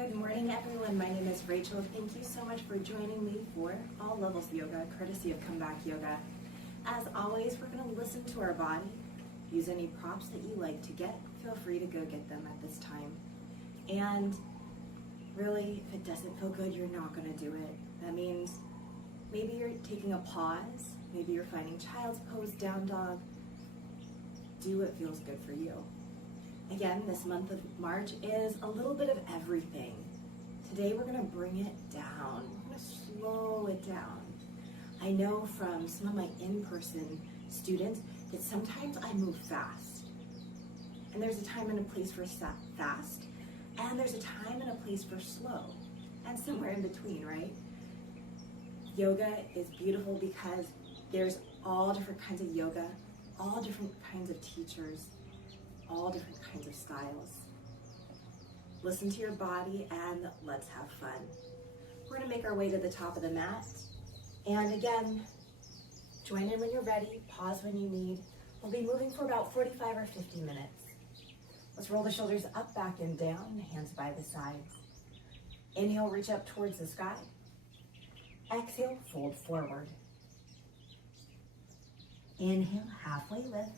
Good morning, everyone. My name is Rachel. Thank you so much for joining me for All Levels Yoga, courtesy of Comeback Yoga. As always, we're going to listen to our body. Use any props that you like to get. Feel free to go get them at this time. And really, if it doesn't feel good, you're not going to do it. That means maybe you're taking a pause. Maybe you're finding child's pose, down dog. Do what feels good for you. Again, this month of March is a little bit of everything. Today we're going to bring it down. We're going to slow it down. I know from some of my in-person students that sometimes I move fast. And there's a time and a place for fast, and there's a time and a place for slow, and somewhere in between, right? Yoga is beautiful because there's all different kinds of yoga, all different kinds of teachers, all different kinds of styles. Listen to your body and let's have fun. We're going to make our way to the top of the mat. And again, join in when you're ready, pause when you need. We'll be moving for about 45 or 50 minutes. Let's roll the shoulders up, back, and down, hands by the sides. Inhale, reach up towards the sky. Exhale, fold forward. Inhale, halfway lift.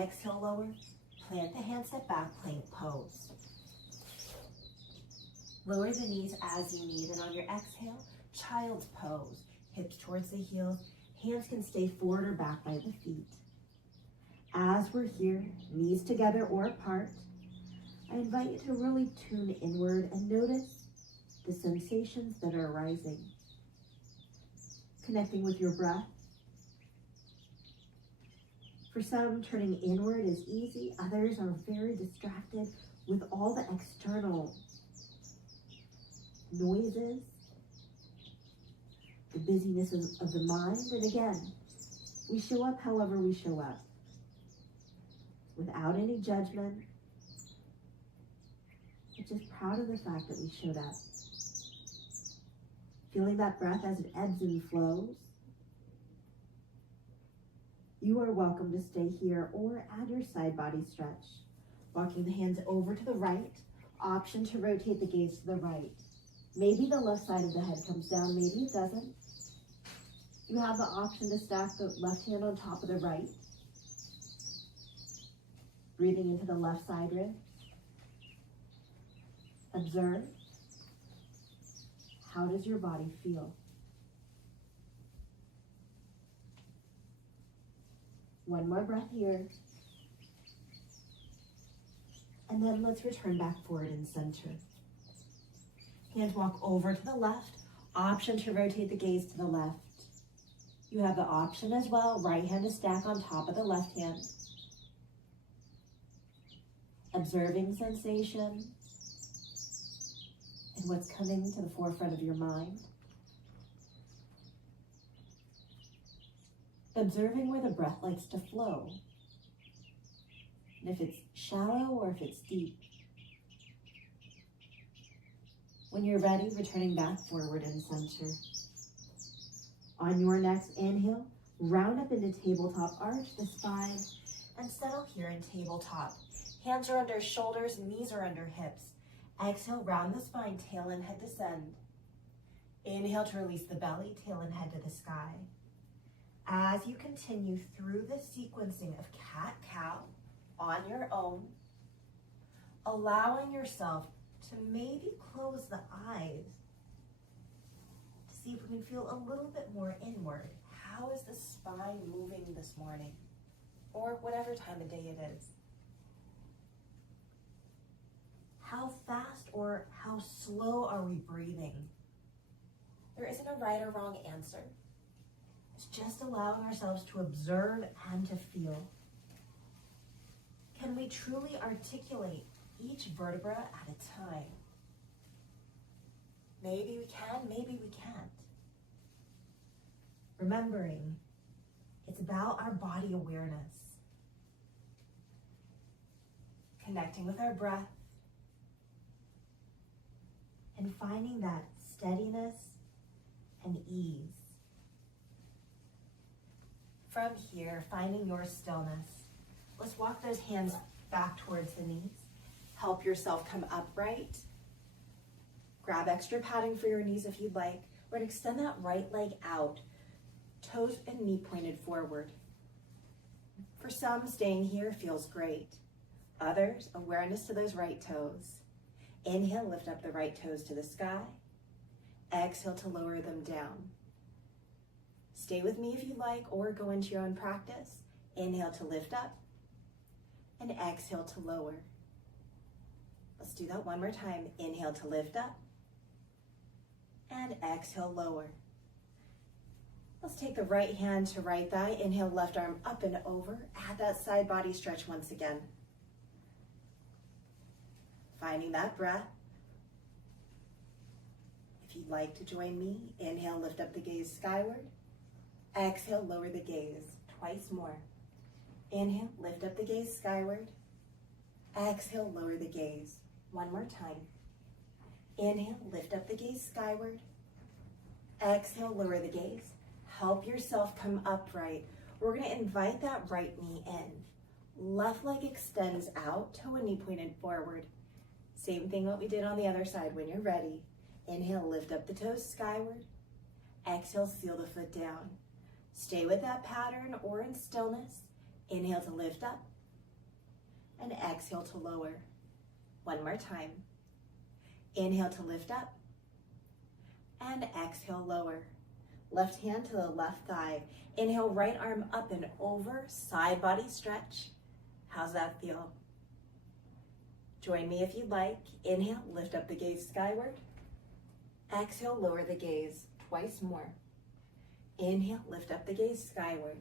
Exhale, lower. Plant the hands at back, plank pose. Lower the knees as you need, and on your exhale, child's pose. Hips towards the heels. Hands can stay forward or back by the feet. As we're here, knees together or apart, I invite you to really tune inward and notice the sensations that are arising. Connecting with your breath. For some, turning inward is easy. Others are very distracted with all the external noises, the busyness of the mind. And again, we show up however we show up, without any judgment, but just proud of the fact that we showed up. Feeling that breath as it ebbs and flows. You are welcome to stay here or add your side body stretch. Walking the hands over to the right, option to rotate the gaze to the right. Maybe the left side of the head comes down, maybe it doesn't. You have the option to stack the left hand on top of the right. Breathing into the left side rib. Observe. How does your body feel? One more breath here. And then let's return back forward and center. Hands walk over to the left. Option to rotate the gaze to the left. You have the option as well, right hand to stack on top of the left hand. Observing sensation and what's coming to the forefront of your mind. Observing where the breath likes to flow, and if it's shallow or if it's deep. When you're ready, returning back forward and center. On your next inhale, round up into tabletop, arch the spine, and settle here in tabletop. Hands are under shoulders, knees are under hips. Exhale, round the spine, tail and head descend. Inhale to release the belly, tail and head to the sky. As you continue through the sequencing of cat-cow on your own, allowing yourself to maybe close the eyes to see if we can feel a little bit more inward. How is the spine moving this morning? Or whatever time of day it is. How fast or how slow are we breathing? There isn't a right or wrong answer. It's just allowing ourselves to observe and to feel. Can we truly articulate each vertebra at a time? Maybe we can, maybe we can't. Remembering, it's about our body awareness. Connecting with our breath and finding that steadiness and ease. From here, finding your stillness. Let's walk those hands back towards the knees. Help yourself come upright. Grab extra padding for your knees if you'd like. We're gonna extend that right leg out, toes and knee pointed forward. For some, staying here feels great. Others, awareness to those right toes. Inhale, lift up the right toes to the sky. Exhale to lower them down. Stay with me if you like, or go into your own practice. Inhale to lift up, and exhale to lower. Let's do that one more time. Inhale to lift up, and exhale, lower. Let's take the right hand to right thigh. Inhale, left arm up and over. Add that side body stretch once again. Finding that breath. If you'd like to join me, inhale, lift up the gaze skyward. Exhale, lower the gaze. Twice more. Inhale, lift up the gaze skyward. Exhale, lower the gaze. One more time. Inhale, lift up the gaze skyward. Exhale, lower the gaze. Help yourself come upright. We're going to invite that right knee in. Left leg extends out, toe and knee pointed forward. Same thing what we did on the other side. When you're ready, inhale, lift up the toes skyward. Exhale, seal the foot down. Stay with that pattern or in stillness. Inhale to lift up, and exhale to lower. One more time. Inhale to lift up, and exhale, lower. Left hand to the left thigh. Inhale, right arm up and over, side body stretch. How's that feel? Join me if you'd like. Inhale, lift up the gaze skyward. Exhale, lower the gaze. Twice more. Inhale, lift up the gaze skyward.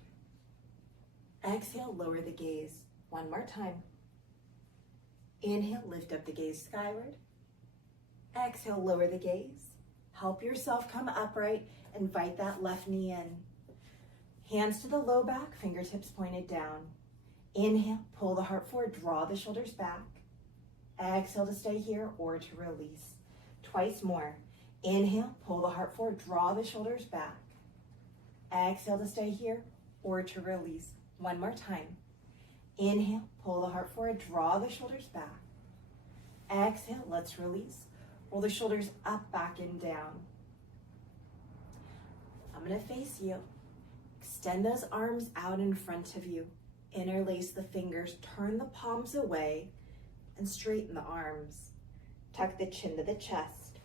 Exhale, lower the gaze. One more time. Inhale, lift up the gaze skyward. Exhale, lower the gaze. Help yourself come upright. Invite that left knee in. Hands to the low back, fingertips pointed down. Inhale, pull the heart forward, draw the shoulders back. Exhale to stay here or to release. Twice more. Inhale, pull the heart forward, draw the shoulders back. Exhale to stay here or to release. One more time. Inhale, pull the heart forward, draw the shoulders back. Exhale, let's release. Roll the shoulders up, back, and down. I'm going to face you. Extend those arms out in front of you. Interlace the fingers, turn the palms away, and straighten the arms. Tuck the chin to the chest.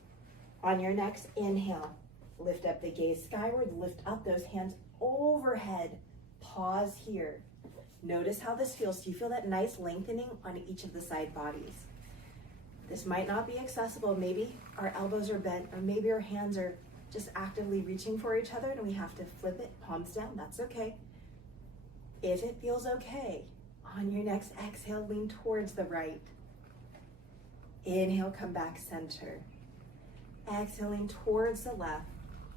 On your next inhale, lift up the gaze skyward, lift up those hands overhead. Pause here. Notice how this feels. Do you feel that nice lengthening on each of the side bodies? This might not be accessible. Maybe our elbows are bent, or maybe our hands are just actively reaching for each other and we have to flip it, palms down. That's okay. If it feels okay, on your next exhale, lean towards the right. Inhale, come back center. Exhaling towards the left.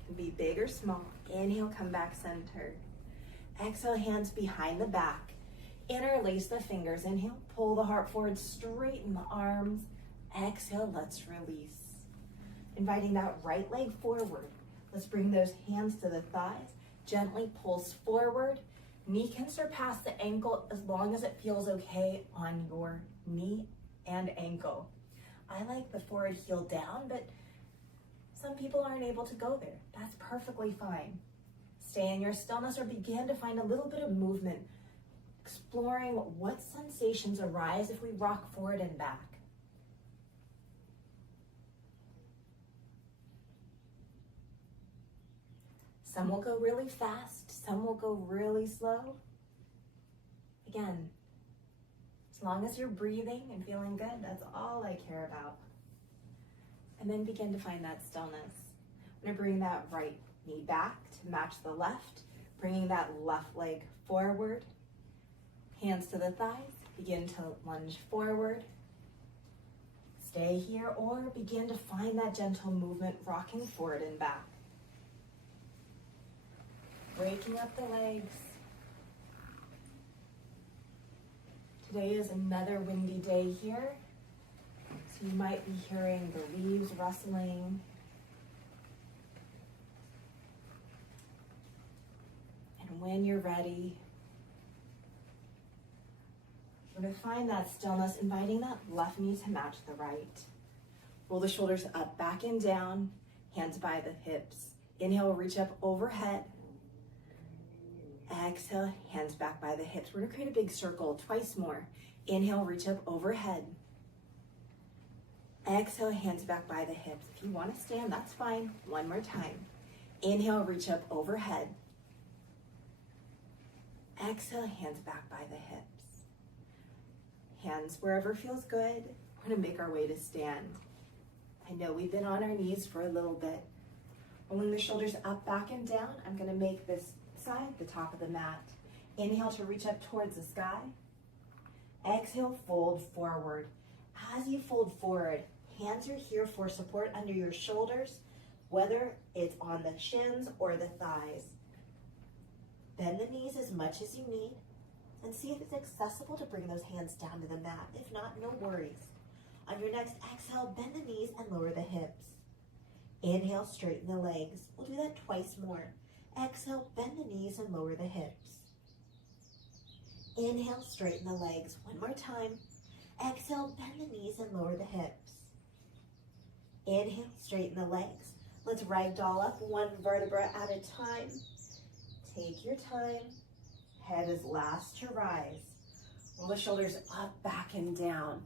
Can be big or small. Inhale, come back center. Exhale, hands behind the back. Interlace the fingers. Inhale, pull the heart forward, straighten the arms. Exhale, let's release. Inviting that right leg forward. Let's bring those hands to the thighs. Gently pulse forward. Knee can surpass the ankle as long as it feels okay on your knee and ankle. I like the forward heel down, but some people aren't able to go there. That's perfectly fine. Stay in your stillness or begin to find a little bit of movement, exploring what sensations arise if we rock forward and back. Some will go really fast, some will go really slow. Again, as long as you're breathing and feeling good, that's all I care about. And then begin to find that stillness. I'm gonna bring that right knee back to match the left, bringing that left leg forward. Hands to the thighs, begin to lunge forward. Stay here or begin to find that gentle movement, rocking forward and back. Breaking up the legs. Today is another windy day here, so you might be hearing the leaves rustling. And when you're ready, we're going to find that stillness, inviting that left knee to match the right. Roll the shoulders up, back and down, hands by the hips. Inhale, reach up overhead. Exhale, hands back by the hips. We're gonna create a big circle, twice more. Inhale, reach up overhead. Exhale, hands back by the hips. If you wanna stand, that's fine. One more time. Inhale, reach up overhead. Exhale, hands back by the hips. Hands wherever feels good. We're gonna make our way to stand. I know we've been on our knees for a little bit. Rolling the shoulders up, back, and down. I'm gonna make this side the top of the mat. Inhale to reach up towards the sky. Exhale, fold forward. As you fold forward, hands are here for support under your shoulders, whether it's on the shins or the thighs. Bend the knees as much as you need and see if it's accessible to bring those hands down to the mat. If not, no worries. On your next exhale, bend the knees and lower the hips. Inhale, straighten the legs. We'll do that twice more. Exhale, bend the knees and lower the hips. Inhale, straighten the legs. One more time. Exhale, bend the knees and lower the hips. Inhale, straighten the legs. Let's ragdoll up one vertebra at a time. Take your time. Head is last to rise. Roll the shoulders up, back, and down.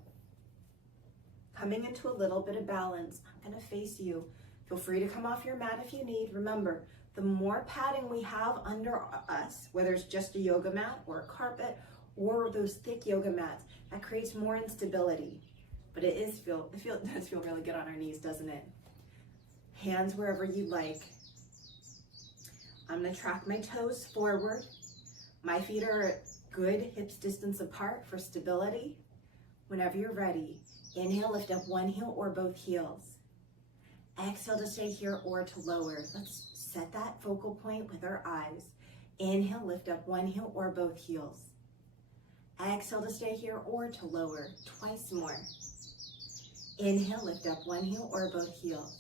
Coming into a little bit of balance. I'm gonna face you. Feel free to come off your mat if you need. Remember, the more padding we have under us, whether it's just a yoga mat or a carpet or those thick yoga mats, that creates more instability. But it does feel really good on our knees, doesn't it? Hands wherever you like. I'm gonna track my toes forward. My feet are good hips distance apart for stability. Whenever you're ready, inhale, lift up one heel or both heels. Exhale to stay here or to lower. Let's set that focal point with our eyes. Inhale, lift up one heel or both heels. Exhale to stay here or to lower. Twice more. Inhale, lift up one heel or both heels.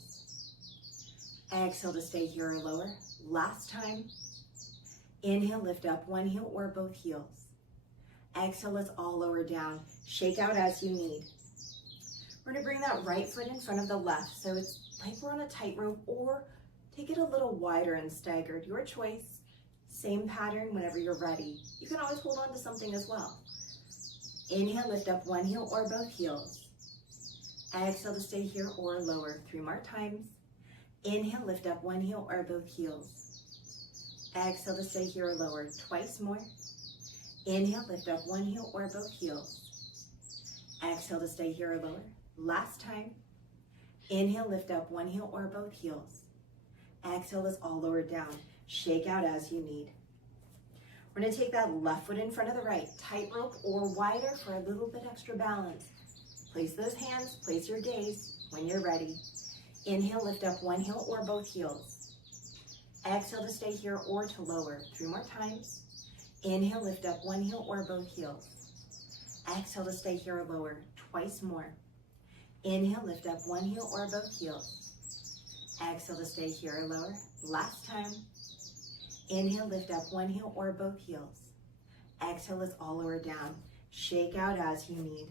Exhale to stay here or lower. Last time. Inhale, lift up one heel or both heels. Exhale, let's all lower down. Shake out as you need. We're gonna bring that right foot in front of the left. So it's like we're on a tightrope, or take it a little wider and staggered. Your choice. Same pattern whenever you're ready. You can always hold on to something as well. Inhale, lift up one heel or both heels. Exhale to stay here or lower. 3 more times. Inhale, lift up one heel or both heels. Exhale to stay here or lower. Twice more. Inhale, lift up one heel or both heels. Exhale to stay here or lower. Last time. Inhale, lift up one heel or both heels. Exhale, let's all lower down. Shake out as you need. We're gonna take that left foot in front of the right, tightrope or wider for a little bit extra balance. Place those hands, place your gaze when you're ready. Inhale, lift up one heel or both heels. Exhale to stay here or to lower. 3 more times. Inhale, lift up one heel or both heels. Exhale to stay here or lower. Twice more. Inhale, lift up one heel or both heels. Exhale to stay here or lower. Last time. Inhale, lift up one heel or both heels. Exhale, let's all lower down. Shake out as you need.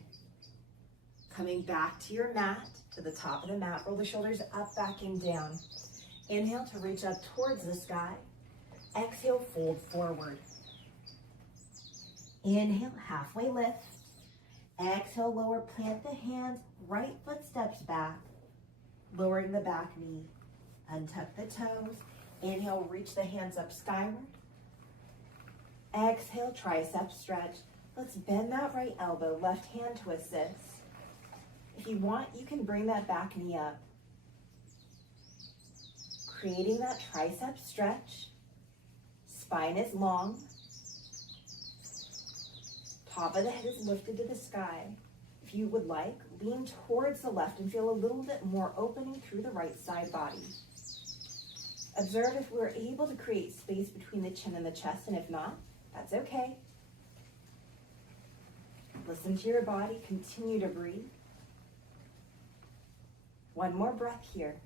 Coming back to your mat, to the top of the mat, roll the shoulders up, back, and down. Inhale to reach up towards the sky. Exhale, fold forward. Inhale, halfway lift. Exhale, lower, plant the hands, right foot steps back, lowering the back knee. Untuck the toes. Inhale, reach the hands up skyward. Exhale, tricep stretch. Let's bend that right elbow, left hand to assist. If you want, you can bring that back knee up. Creating that tricep stretch. Spine is long. Top of the head is lifted to the sky. If you would like, lean towards the left and feel a little bit more opening through the right side body. Observe if we're able to create space between the chin and the chest, and if not, that's okay. Listen to your body, continue to breathe. One more breath here.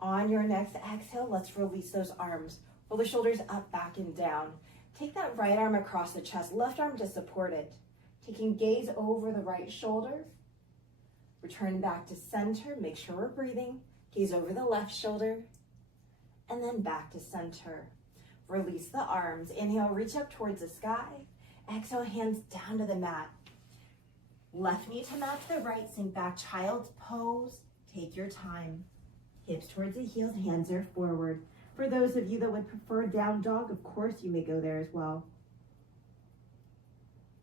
On your next exhale, let's release those arms. Roll the shoulders up, back, and down. Take that right arm across the chest, left arm to support it. Taking gaze over the right shoulder. Return back to center. Make sure we're breathing. Gaze over the left shoulder. And then back to center. Release the arms. Inhale, reach up towards the sky. Exhale, hands down to the mat. Left knee to match the right. Sink back, child's pose. Take your time. Hips towards the heels, hands are forward. For those of you that would prefer down dog, of course you may go there as well.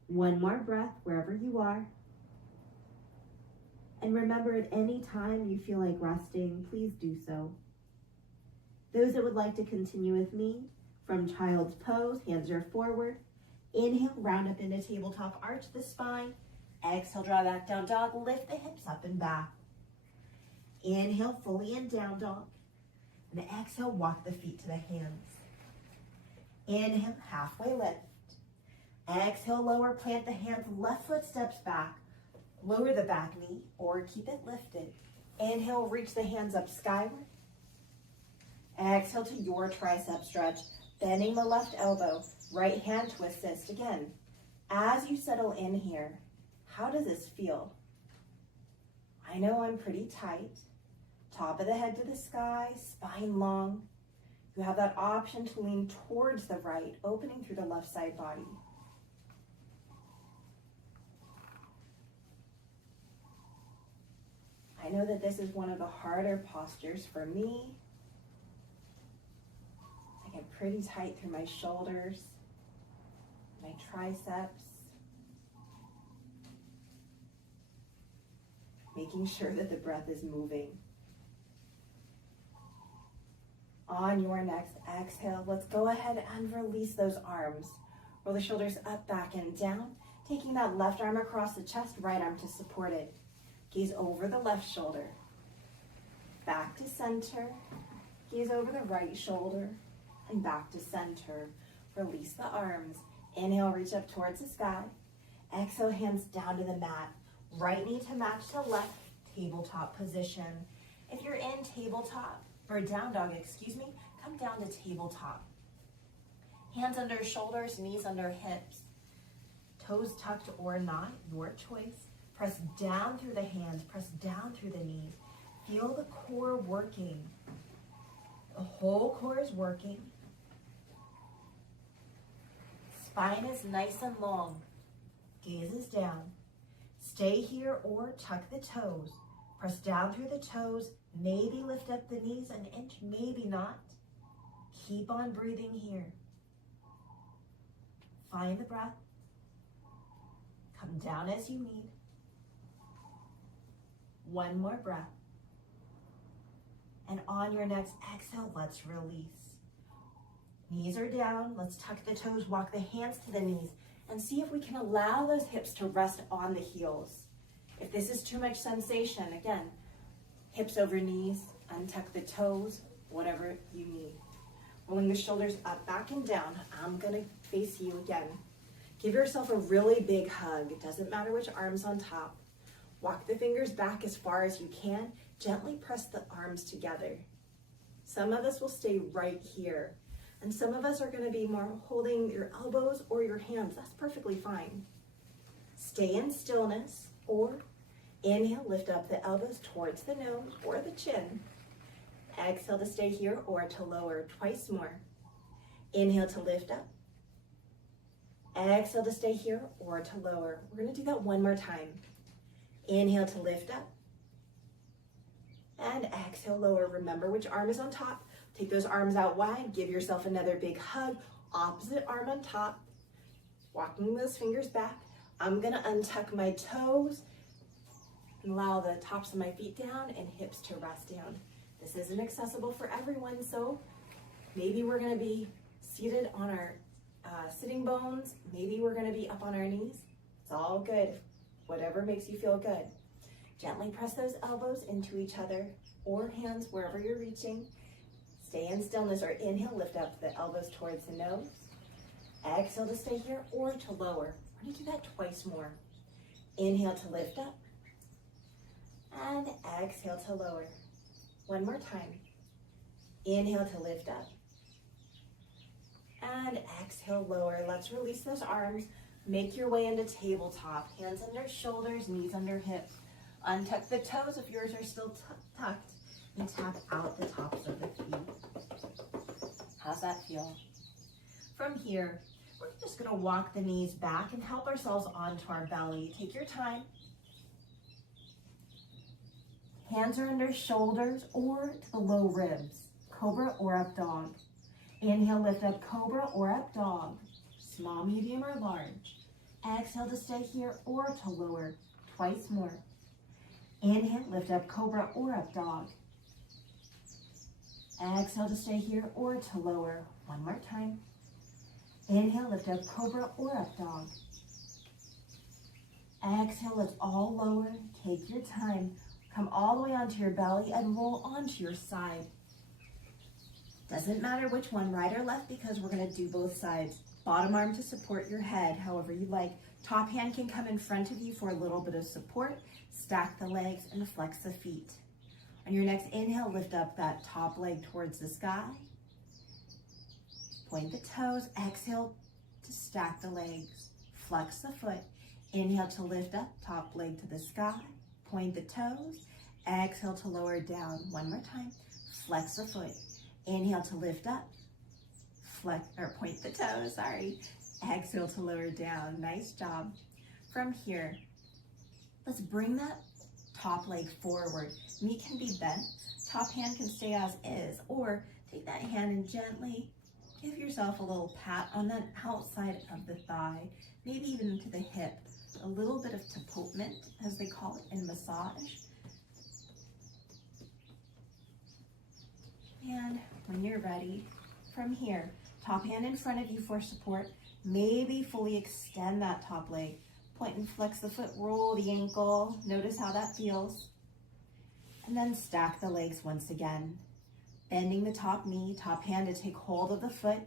One more breath wherever you are. And remember, at any time you feel like resting, please do so. Those that would like to continue with me, from child's pose, hands are forward. Inhale, round up into tabletop, arch the spine. Exhale, draw back down dog, lift the hips up and back. Inhale, fully in down dog. And exhale, walk the feet to the hands. Inhale, halfway lift. Exhale, lower, plant the hands, left foot steps back. Lower the back knee or keep it lifted. Inhale, reach the hands up skyward. Exhale to your tricep stretch, bending the left elbow, right hand to assist again. As you settle in here, how does this feel? I know I'm pretty tight. Top of the head to the sky, spine long. You have that option to lean towards the right, opening through the left side body. I know that this is one of the harder postures for me. I get pretty tight through my shoulders, my triceps. Making sure that the breath is moving. On your next exhale, let's go ahead and release those arms. Roll the shoulders up, back, and down. Taking that left arm across the chest, right arm to support it. Gaze over the left shoulder. Back to center. Gaze over the right shoulder. And back to center. Release the arms. Inhale, reach up towards the sky. Exhale, hands down to the mat. Right knee to match to left, tabletop position. If you're in tabletop, or down dog, come down to tabletop. Hands under shoulders, knees under hips. Toes tucked or not, your choice. Press down through the hands, press down through the knees. Feel the core working. The whole core is working. Spine is nice and long. Gaze is down. Stay here or tuck the toes. Press down through the toes. Maybe lift up the knees an inch, maybe not. Keep on breathing here. Find the breath. Come down as you need. One more breath. And on your next exhale, let's release. Knees are down. Let's tuck the toes, walk the hands to the knees, and see if we can allow those hips to rest on the heels. If this is too much sensation, again, hips over knees, untuck the toes, whatever you need. Rolling the shoulders up, back, and down. I'm gonna face you again. Give yourself a really big hug. It doesn't matter which arm's on top. Walk the fingers back as far as you can. Gently press the arms together. Some of us will stay right here. And some of us are gonna be more holding your elbows or your hands. That's perfectly fine. Stay in stillness, or inhale, lift up the elbows towards the nose or the chin. Exhale to stay here or to lower twice more. Inhale to lift up. Exhale to stay here or to lower. We're gonna do that one more time. Inhale to lift up. And exhale, lower. Remember which arm is on top. Take those arms out wide. Give yourself another big hug. Opposite arm on top. Walking those fingers back. I'm gonna untuck my toes and allow the tops of my feet down and hips to rest down. This isn't accessible for everyone, so maybe we're gonna be seated on our sitting bones. Maybe we're gonna be up on our knees. It's all good. Whatever makes you feel good. Gently press those elbows into each other or hands wherever you're reaching. Stay in stillness, or inhale, lift up the elbows towards the nose. Exhale to stay here or to lower. We're gonna do that twice more. Inhale to lift up. And exhale to lower. One more time. Inhale to lift up. And exhale, lower. Let's release those arms. Make your way into tabletop. Hands under shoulders, knees under hips. Untuck the toes if yours are still tucked, and tap out the tops of the feet. How's that feel? From here, we're just gonna walk the knees back and help ourselves onto our belly. Take your time. Hands are under shoulders or to the low ribs, cobra or up dog. Inhale, lift up cobra or up dog, small, medium, or large. Exhale to stay here or to lower, twice more. Inhale, lift up cobra or up dog. Exhale to stay here or to lower, one more time. Inhale, lift up cobra or up dog. Exhale, let's all lower, take your time. Come all the way onto your belly and roll onto your side. Doesn't matter which one, right or left, because we're gonna do both sides. Bottom arm to support your head, however you like. Top hand can come in front of you for a little bit of support. Stack the legs and flex the feet. On your next inhale, lift up that top leg towards the sky. Point the toes, exhale to stack the legs. Flex the foot. Inhale to lift up, top leg to the sky. Point the toes, exhale to lower down. One more time, flex the foot. Inhale to lift up, point the toes, sorry. Exhale to lower down, nice job. From here, let's bring that top leg forward. Knee can be bent, top hand can stay as is, or take that hand and gently give yourself a little pat on the outside of the thigh, maybe even to the hip. A little bit of tapotement, as they call it in massage. And when you're ready, from here, top hand in front of you for support. Maybe fully extend that top leg. Point and flex the foot, roll the ankle. Notice how that feels. And then stack the legs once again. Bending the top knee, top hand to take hold of the foot.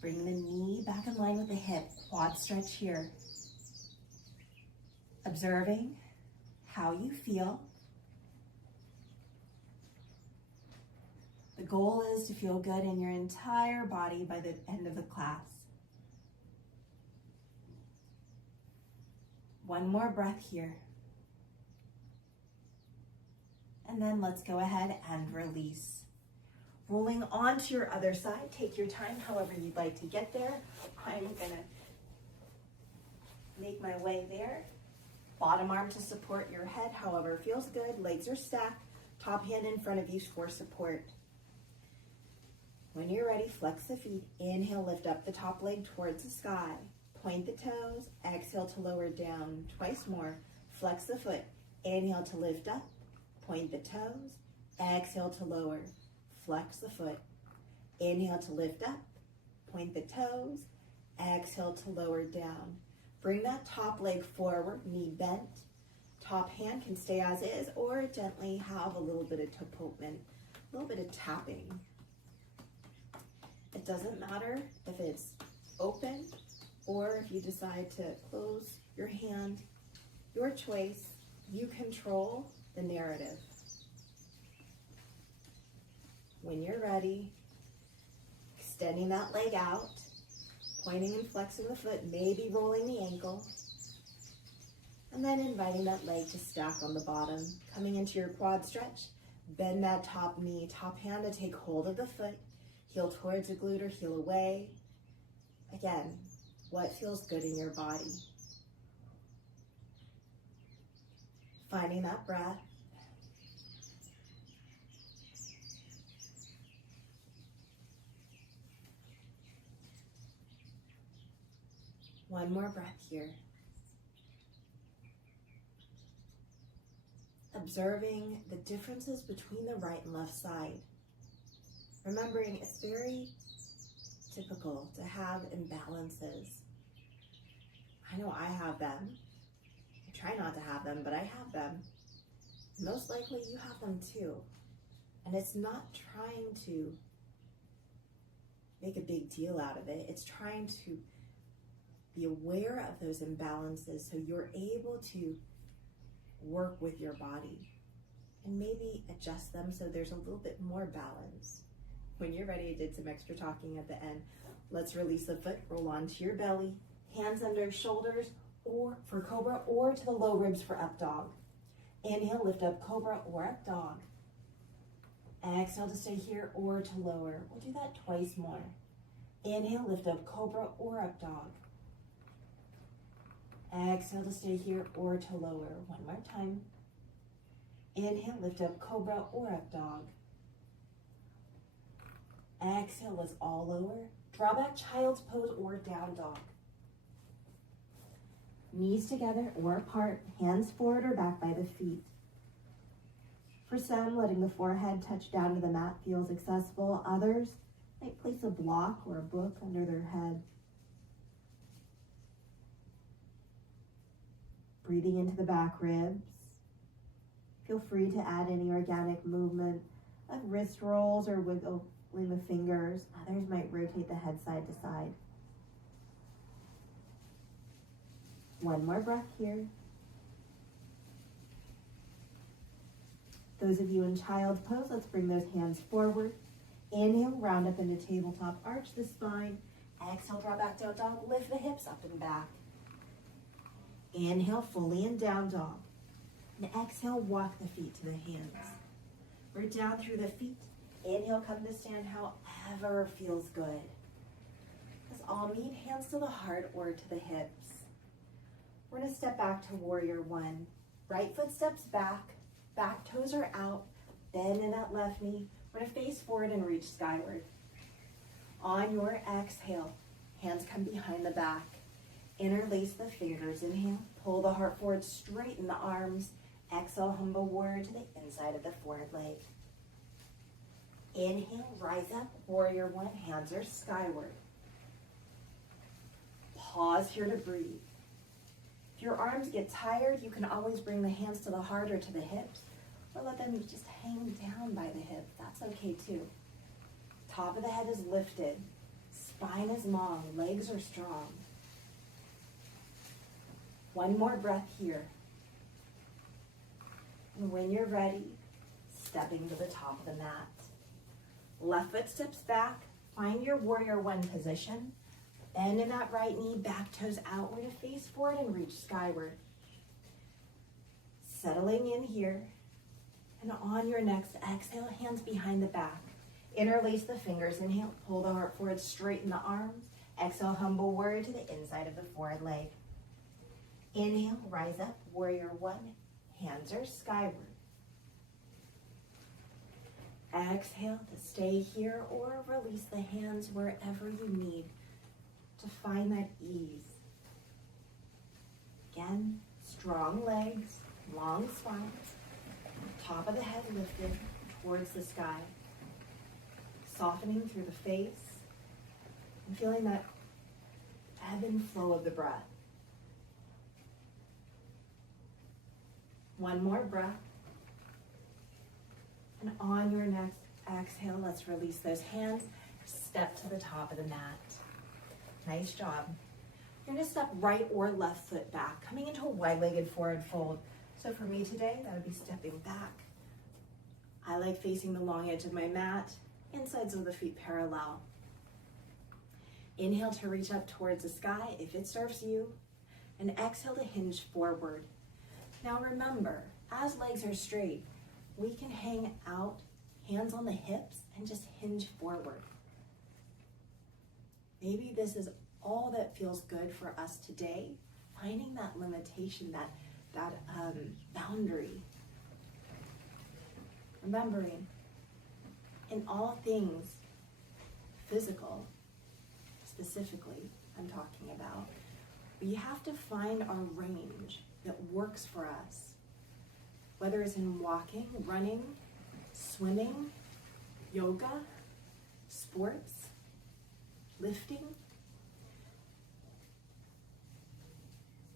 Bring the knee back in line with the hip. Quad stretch here. Observing how you feel. The goal is to feel good in your entire body by the end of the class. One more breath here. And then let's go ahead and release. Rolling onto your other side, take your time however you'd like to get there. I'm gonna make my way there. Bottom arm to support your head, however feels good. Legs are stacked. Top hand in front of you for support. When you're ready, flex the feet. Inhale, lift up the top leg towards the sky. Point the toes. Exhale to lower down. Twice more. Flex the foot. Inhale to lift up. Point the toes. Exhale to lower. Flex the foot. Inhale to lift up. Point the toes. Exhale to lower down. Bring that top leg forward, knee bent. Top hand can stay as is or gently have a little bit of tapotement, a little bit of tapping. It doesn't matter if it's open or if you decide to close your hand. Your choice. You control the narrative. When you're ready, extending that leg out. Pointing and flexing the foot, maybe rolling the ankle. And then inviting that leg to stack on the bottom. Coming into your quad stretch, bend that top knee, top hand to take hold of the foot. Heel towards the glute or heel away. Again, what feels good in your body? Finding that breath. One more breath here. Observing the differences between the right and left side. Remembering it's very typical to have imbalances. I know I have them. I try not to have them, but I have them. Most likely you have them too. And it's not trying to make a big deal out of it. It's trying to be aware of those imbalances so you're able to work with your body and maybe adjust them so there's a little bit more balance. When you're ready, I did some extra talking at the end. Let's release the foot, roll onto your belly, hands under shoulders or for cobra or to the low ribs for up dog. Inhale, lift up cobra or up dog. Exhale to stay here or to lower. We'll do that twice more. Inhale, lift up cobra or up dog. Exhale to stay here or to lower. One more time. Inhale, lift up cobra or up dog. Exhale, let's all lower. Draw back child's pose or down dog. Knees together or apart, hands forward or back by the feet. For some, letting the forehead touch down to the mat feels accessible. Others might place a block or a book under their head. Breathing into the back ribs. Feel free to add any organic movement of wrist rolls or wiggling the fingers. Others might rotate the head side to side. One more breath here. Those of you in child's pose, let's bring those hands forward. Inhale, round up into tabletop, arch the spine. Exhale, draw back down dog, lift the hips up and back. Inhale, fully in down dog. And exhale, walk the feet to the hands. We're down through the feet. Inhale, come to stand however feels good. Let's all meet, hands to the heart or to the hips. We're gonna step back to warrior one. Right foot steps back toes are out, bend in that left knee. We're gonna face forward and reach skyward. On your exhale, hands come behind the back. Interlace the fingers. Inhale, pull the heart forward, straighten the arms. Exhale, humble warrior to the inside of the forward leg. Inhale, rise up, warrior one, hands are skyward. Pause here to breathe. If your arms get tired, you can always bring the hands to the heart or to the hips, or let them just hang down by the hip. That's okay too. Top of the head is lifted. Spine is long, legs are strong. One more breath here. And when you're ready, stepping to the top of the mat. Left foot steps back, find your warrior one position. Bend in that right knee, back toes out. We're gonna face forward and reach skyward. Settling in here. And on your next exhale, hands behind the back. Interlace the fingers. Inhale, pull the heart forward, straighten the arms. Exhale, humble warrior to the inside of the forward leg. Inhale, rise up, warrior one. Hands are skyward. Exhale to stay here or release the hands wherever you need to find that ease. Again, strong legs, long spine, top of the head lifted towards the sky. Softening through the face and feeling that ebb and flow of the breath. One more breath. And on your next exhale, let's release those hands. Step to the top of the mat. Nice job. You're gonna step right or left foot back, coming into a wide-legged forward fold. So for me today, that would be stepping back. I like facing the long edge of my mat, insides of the feet parallel. Inhale to reach up towards the sky if it serves you, and exhale to hinge forward. Now remember, as legs are straight, we can hang out, hands on the hips, and just hinge forward. Maybe this is all that feels good for us today, finding that limitation, that boundary. Remembering, in all things physical, specifically I'm talking about, we have to find our range that works for us. Whether it's in walking, running, swimming, yoga, sports, lifting,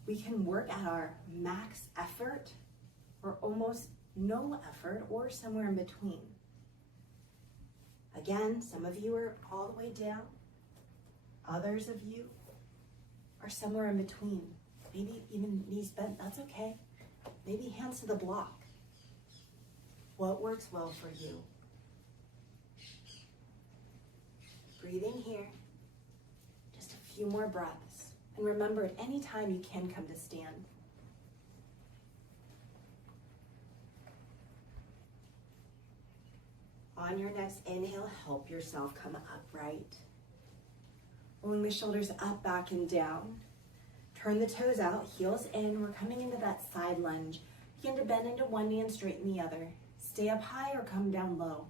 we can work at our max effort or almost no effort or somewhere in between. Again, some of you are all the way down. Others of you are somewhere in between. Maybe even knees bent, that's okay. Maybe hands to the block. What works well for you? Breathing here. Just a few more breaths. And remember, at any time you can come to stand. On your next inhale, help yourself come upright. Rolling the shoulders up, back, and down. Turn the toes out, heels in. We're coming into that side lunge. Begin to bend into one knee and straighten the other. Stay up high or come down low.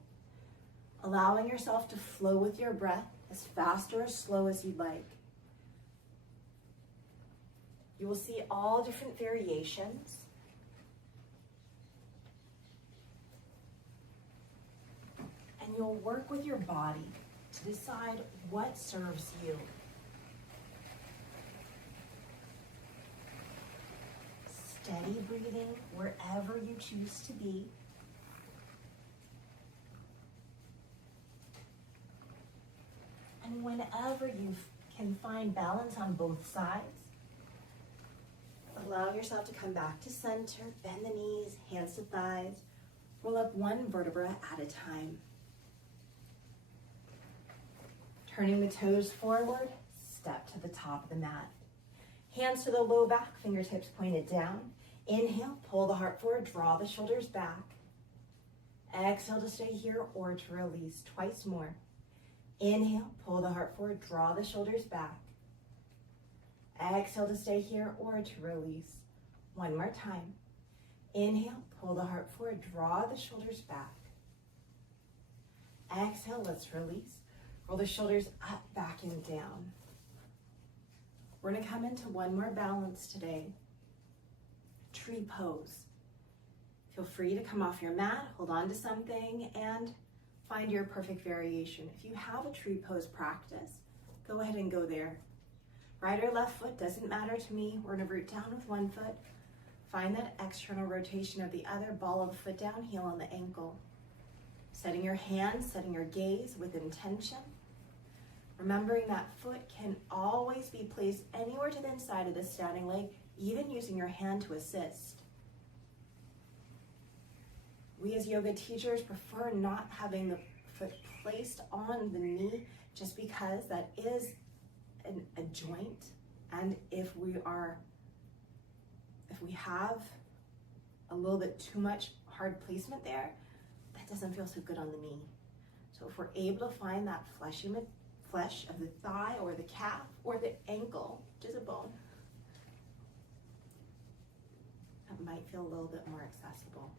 Allowing yourself to flow with your breath as fast or as slow as you'd like. You will see all different variations. And you'll work with your body to decide what serves you. Steady breathing wherever you choose to be. And whenever you can find balance on both sides, allow yourself to come back to center, bend the knees, hands to thighs, roll up one vertebra at a time. Turning the toes forward, step to the top of the mat. Hands to the low back, fingertips pointed down. Inhale, pull the heart forward, draw the shoulders back. Exhale to stay here or to release twice more. Inhale, pull the heart forward, draw the shoulders back. Exhale to stay here or to release. One more time. Inhale, pull the heart forward, draw the shoulders back. Exhale, let's release. Roll the shoulders up, back, and down. We're gonna come into one more balance today. Tree pose. Feel free to come off your mat, hold on to something, and find your perfect variation. If you have a tree pose practice, go ahead and go there. Right or left foot, doesn't matter to me. We're gonna root down with one foot. Find that external rotation of the other, ball of the foot down, heel on the ankle. Setting your hands, setting your gaze with intention. Remembering that foot can always be placed anywhere to the inside of the standing leg, even using your hand to assist. We as yoga teachers prefer not having the foot placed on the knee just because that is a joint, and if we have a little bit too much hard placement there, that doesn't feel so good on the knee. So if we're able to find that flesh of the thigh or the calf or the ankle, which is a bone, that might feel a little bit more accessible.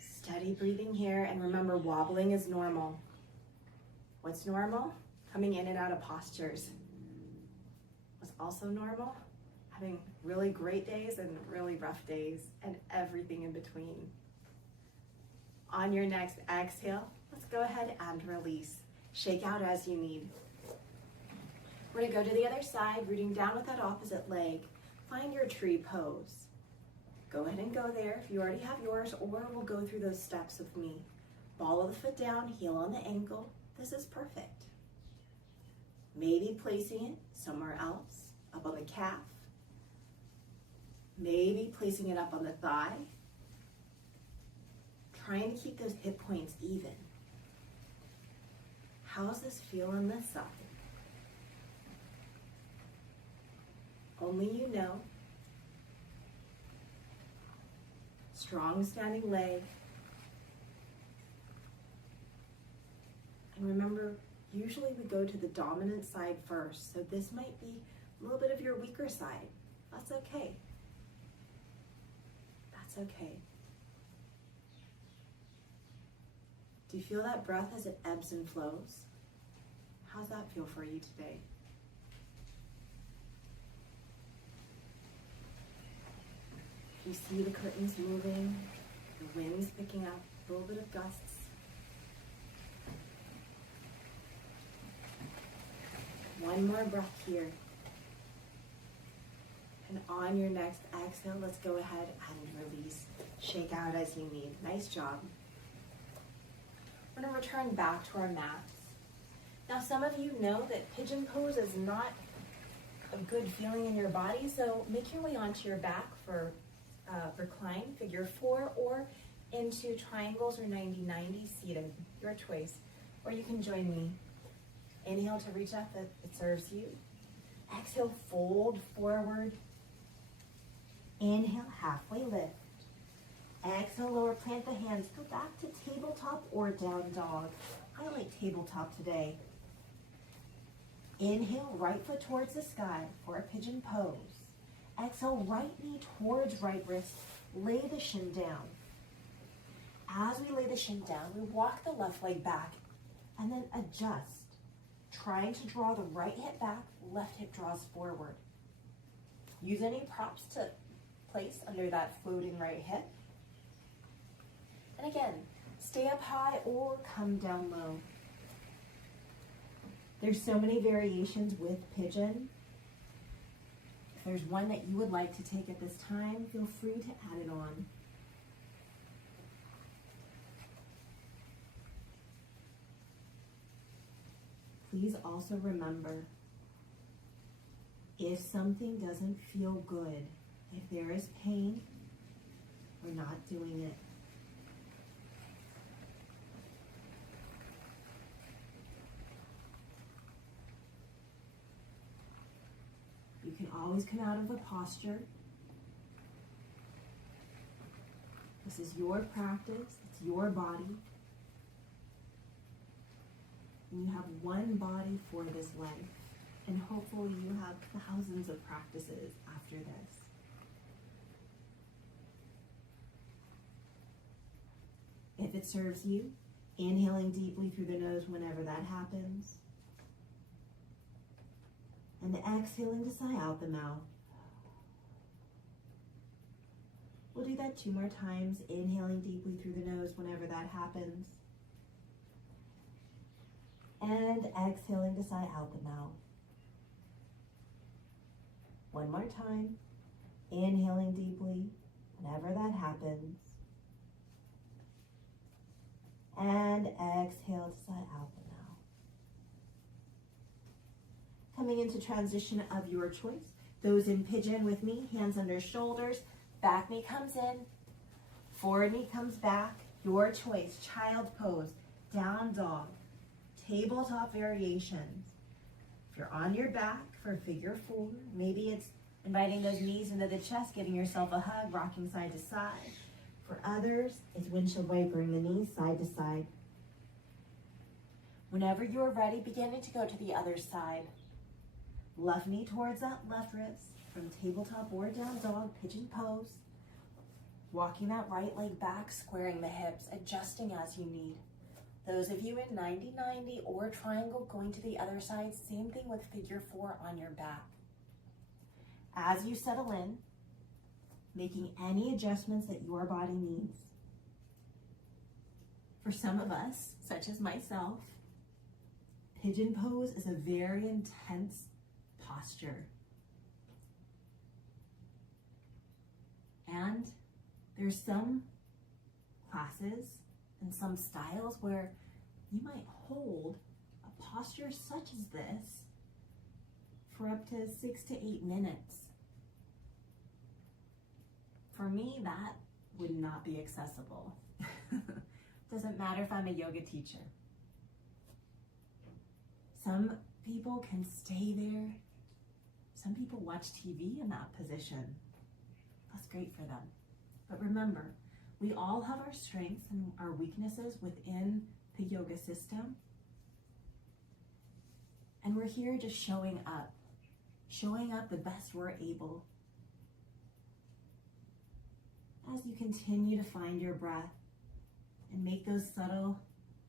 Steady breathing here, and remember, wobbling is normal. What's normal? Coming in and out of postures. What's also normal? Having really great days and really rough days, and everything in between. On your next exhale, let's go ahead and release. Shake out as you need. We're gonna go to the other side, rooting down with that opposite leg. Find your tree pose. Go ahead and go there if you already have yours, or we'll go through those steps with me. Ball of the foot down, heel on the ankle. This is perfect. Maybe placing it somewhere else, up on the calf. Maybe placing it up on the thigh. Trying to keep those hip points even. How's this feel on this side? Only you know. Strong standing leg. And remember, usually we go to the dominant side first, so this might be a little bit of your weaker side. That's okay. That's okay. Do you feel that breath as it ebbs and flows? How's that feel for you today? You see the curtains moving, the wind's picking up, a little bit of gusts. One more breath here. And on your next exhale, let's go ahead and release. Shake out as you need. Nice job. We're going to return back to our mats. Now, some of you know that pigeon pose is not a good feeling in your body, so make your way onto your back for recline, figure 4, or into triangles or 90-90 seated, your choice. Or you can join me. Inhale to reach up, it serves you. Exhale, fold forward. Inhale, halfway lift. Exhale, lower, plant the hands. Go back to tabletop or down dog. I like tabletop today. Inhale, right foot towards the sky for a pigeon pose. Exhale, right knee towards right wrist. Lay the shin down. As we lay the shin down, we walk the left leg back and then adjust. Trying to draw the right hip back, left hip draws forward. Use any props to place under that floating right hip. And again, stay up high or come down low. There's so many variations with pigeon. If there's one that you would like to take at this time, feel free to add it on. Please also remember, if something doesn't feel good, if there is pain, we're not doing it. You can always come out of a posture. This is your practice, it's your body. And you have one body for this life. And hopefully you have thousands of practices after this. If it serves you, inhaling deeply through the nose whenever that happens. And exhaling to sigh out the mouth. We'll do that 2 more times, inhaling deeply through the nose whenever that happens. And exhaling to sigh out the mouth. 1 more time, inhaling deeply whenever that happens. And exhale to sigh out the mouth. Coming into transition of your choice. Those in pigeon with me, hands under shoulders, back knee comes in, forward knee comes back. Your choice, child pose, down dog, tabletop variations. If you're on your back for figure 4, maybe it's inviting those knees into the chest, giving yourself a hug, rocking side to side. For others, it's windshield wipering the knees side to side. Whenever you're ready, beginning to go to the other side. Left knee towards that left wrist, from tabletop or down dog, pigeon pose. Walking that right leg back, squaring the hips, adjusting as you need. Those of you in 90-90 or triangle going to the other side, same thing with figure 4 on your back. As you settle in, making any adjustments that your body needs. For some of us, such as myself, pigeon pose is a very intense posture. And there's some classes and some styles where you might hold a posture such as this for up to 6 to 8 minutes. For me, that would not be accessible. Doesn't matter if I'm a yoga teacher. Some people can stay there. Some people watch TV in that position. That's great for them. But remember, we all have our strengths and our weaknesses within the yoga system. And we're here just showing up the best we're able. As you continue to find your breath and make those subtle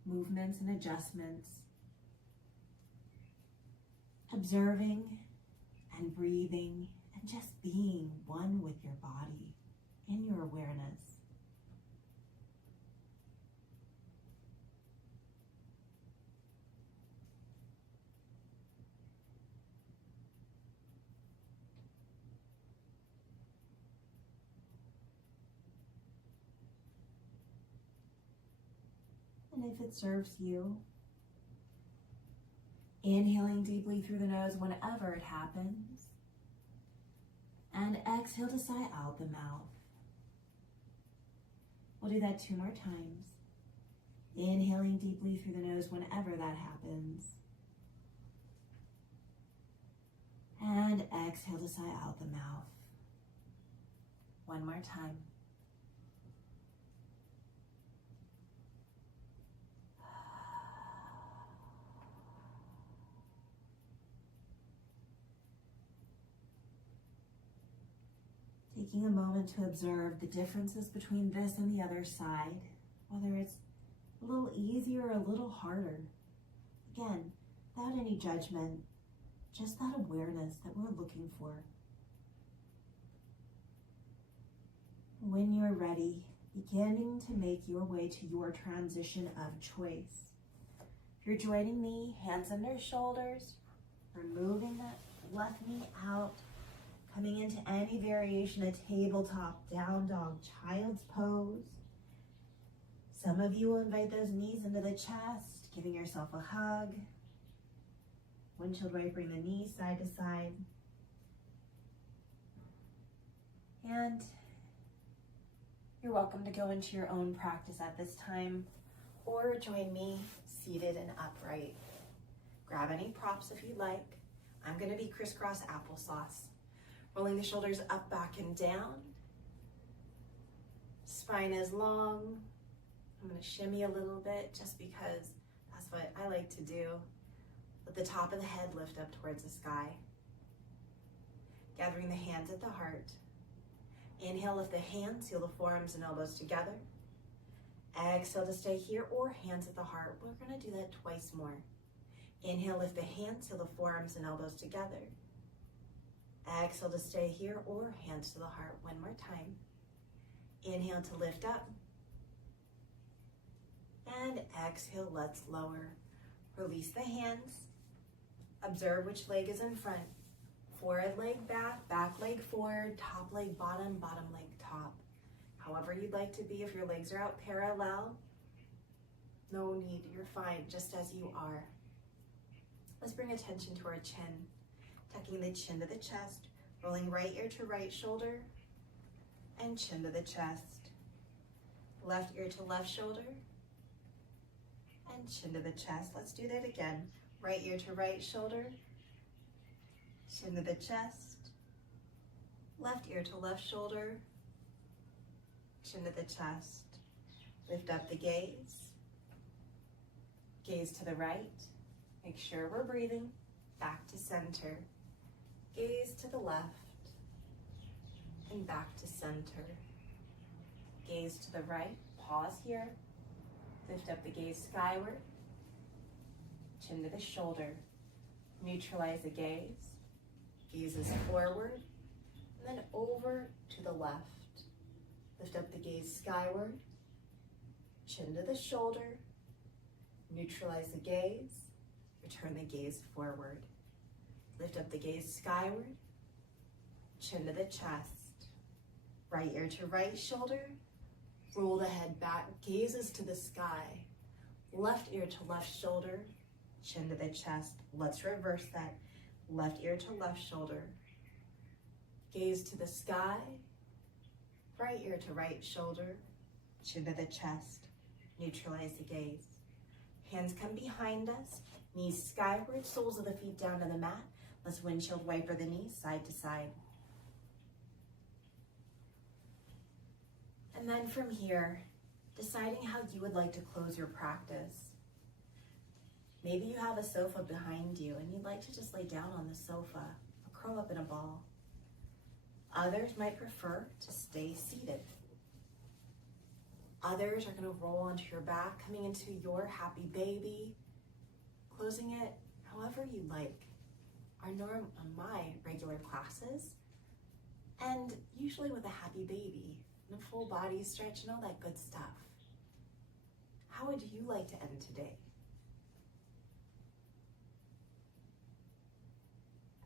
movements and adjustments, observing and breathing and just being one with your body in your awareness. And if it serves you, inhaling deeply through the nose whenever it happens, and exhale to sigh out the mouth. We'll do that 2 more times. Inhaling deeply through the nose whenever that happens, and exhale to sigh out the mouth. 1 more time. Taking a moment to observe the differences between this and the other side, whether it's a little easier or a little harder. Again, without any judgment, just that awareness that we're looking for. When you're ready, beginning to make your way to your transition of choice. If you're joining me, hands under shoulders, removing that left knee out, coming into any variation of tabletop, down dog, child's pose. Some of you will invite those knees into the chest, giving yourself a hug. Windshield wipering the knees side to side. And you're welcome to go into your own practice at this time, or join me seated and upright. Grab any props if you'd like. I'm going to be crisscross applesauce. Rolling the shoulders up, back, and down. Spine is long. I'm going to shimmy a little bit just because that's what I like to do. Let the top of the head lift up towards the sky. Gathering the hands at the heart. Inhale, lift the hands, seal the forearms and elbows together. Exhale to stay here, or hands at the heart. We're going to do that twice more. Inhale, lift the hands, seal the forearms and elbows together. Exhale to stay here, or hands to the heart. One more time. Inhale to lift up. And exhale, let's lower. Release the hands. Observe which leg is in front. Forward leg back, back leg forward, top leg bottom, bottom leg top. However you'd like to be. If your legs are out parallel, no need, you're fine, just as you are. Let's bring attention to our chin. Tucking the chin to the chest, rolling right ear to right shoulder, and chin to the chest. Left ear to left shoulder, and chin to the chest. Let's do that again. Right ear to right shoulder, chin to the chest. Left ear to left shoulder, chin to the chest. Lift up the gaze. Gaze to the right. Make sure we're breathing. Back to center. Gaze to the left. And back to center. Gaze to the right. Pause here. Lift up the gaze skyward. Chin to the shoulder. Neutralize the gaze. Gaze is forward. And then over to the left. Lift up the gaze skyward. Chin to the shoulder. Neutralize the gaze. Return the gaze forward. Lift up the gaze skyward. Chin to the chest. Right ear to right shoulder. Roll the head back. Gazes to the sky. Left ear to left shoulder. Chin to the chest. Let's reverse that. Left ear to left shoulder. Gaze to the sky. Right ear to right shoulder. Chin to the chest. Neutralize the gaze. Hands come behind us. Knees skyward. Soles of the feet down to the mat. Let's windshield wiper the knees side to side. And then from here, deciding how you would like to close your practice. Maybe you have a sofa behind you and you'd like to just lay down on the sofa or curl up in a ball. Others might prefer to stay seated. Others are going to roll onto your back, coming into your happy baby, closing it however you like. My regular classes, and usually with a happy baby and a full body stretch and all that good stuff. How would you like to end today?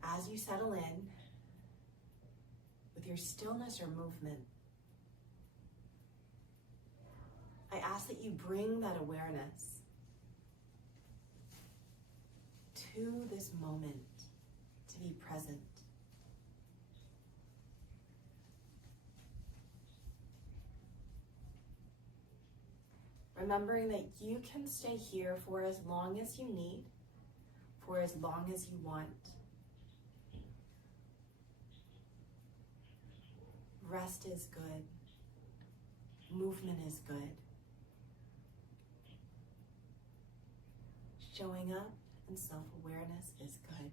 As you settle in with your stillness or movement, I ask that you bring that awareness to this moment, to be present. Remembering that you can stay here for as long as you need, for as long as you want. Rest is good. Movement is good. Showing up and self-awareness is good.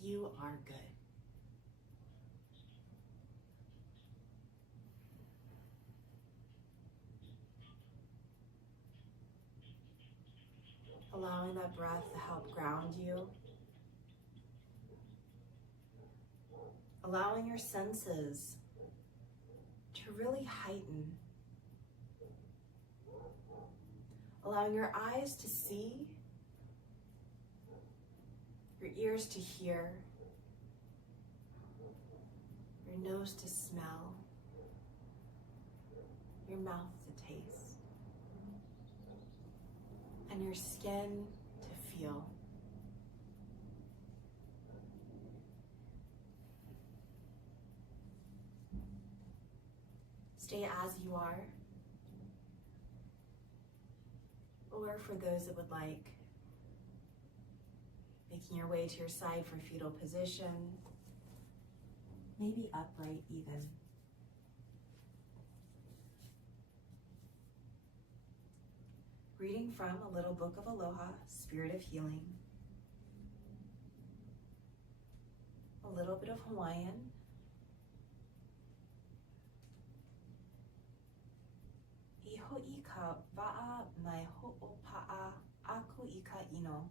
You are good. allowing that breath to help ground you, allowing your senses to really heighten, allowing your eyes to see, your ears to hear, your nose to smell, your mouth to taste, and your skin to feel. Stay as you are, or for those that would like, making your way to your side for fetal position, maybe upright even. Reading from A Little Book of Aloha, Spirit of Healing. A little bit of Hawaiian. I ho'i ka wa'a mai ho'opa'a aku I ka ino.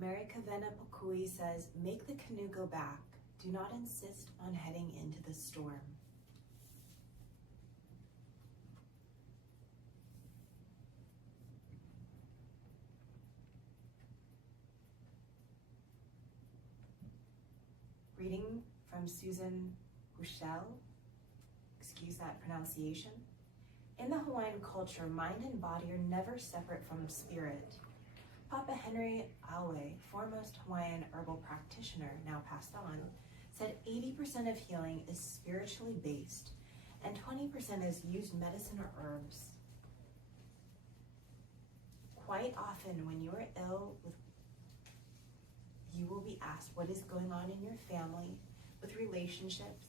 Mary Kavena Pukui says, make the canoe go back. Do not insist on heading into the storm. Reading from Susan Bushell, excuse that pronunciation. In the Hawaiian culture, mind and body are never separate from spirit. Papa Henry Awe, foremost Hawaiian herbal practitioner, now passed on, said 80% of healing is spiritually based and 20% is used medicine or herbs. Quite often when you are ill, you will be asked what is going on in your family, with relationships,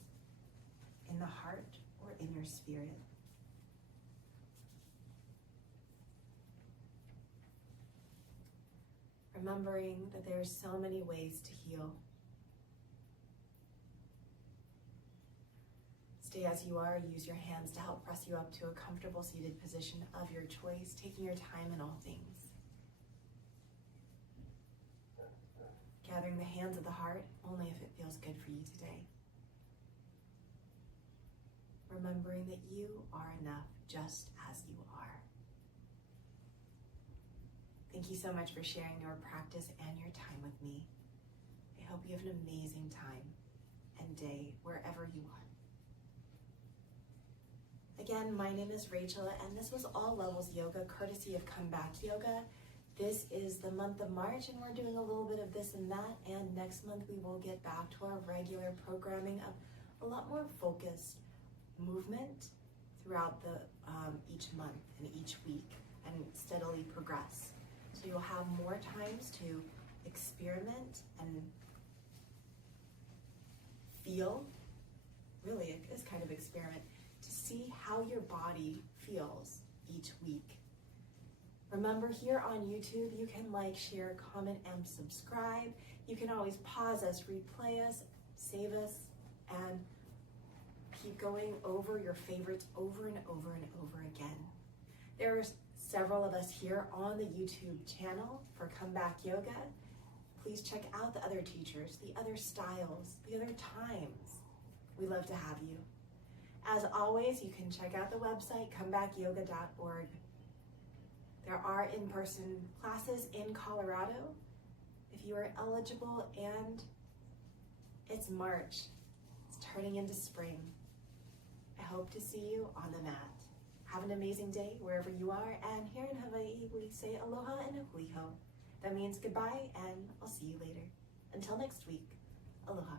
in the heart, or in your spirit. Remembering that there are so many ways to heal. Stay as you are. Use your hands to help press you up to a comfortable seated position of your choice, taking your time in all things. Gathering the hands of the heart only if it feels good for you today. Remembering that you are enough just as you are. Thank you so much for sharing your practice and your time with me. I hope you have an amazing time and day wherever you are. Again, my name is Rachel, and this was All Levels Yoga, courtesy of Comeback Yoga. This is the month of March, and we're doing a little bit of this and that, and next month we will get back to our regular programming of a lot more focused movement throughout each month and each week, and steadily progress. So you'll have more times to experiment and feel, really it is kind of experiment, to see how your body feels each week. Remember, here on YouTube, you can like, share, comment, and subscribe. You can always pause us, replay us, save us, and keep going over your favorites over and over and over again. There are several of us here on the YouTube channel for Comeback Yoga. Please check out the other teachers, the other styles, the other times. We love to have you. As always, you can check out the website, comebackyoga.org. There are in-person classes in Colorado if you are eligible, and it's March. It's turning into spring. I hope to see you on the mat. Have an amazing day wherever you are, and here in Hawaii, we say aloha and a hui hou. That means goodbye, and I'll see you later. Until next week, aloha.